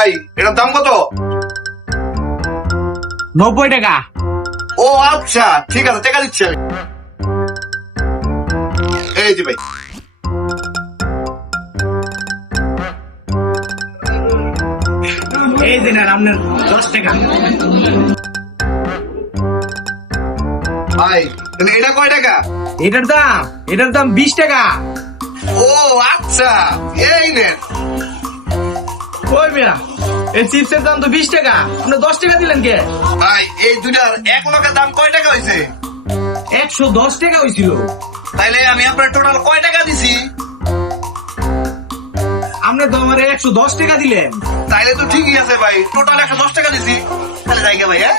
ভাই এটার দাম কত? 90 টাকা। ও আচ্ছা ঠিক আছে, টাকা দিচ্ছি আমি। এই যে ভাই। এই দিন আর আপনার 10 টাকা। ভাই তাহলে এটা কয় টাকা? এটার দাম 20 টাকা। ও আচ্ছা, এই নেন। কই মিয়া, এই চিপসের দাম তো 20 টাকা, আপনি 10 টাকা দিলেন কে? ভাই এই দুটার এক লক্ষের দাম কয় টাকা হয়েছে? 110 টাকা হয়েছিল। তাইলে আমি আপনার টোটাল কয় টাকা দিছি? আপনি তো আমার 110 টাকা দিলেন। তাইলে তো ঠিকই আছে ভাই, টোটাল 110 টাকা দিছি। তাহলে যাই গে ভাই, হ্যাঁ?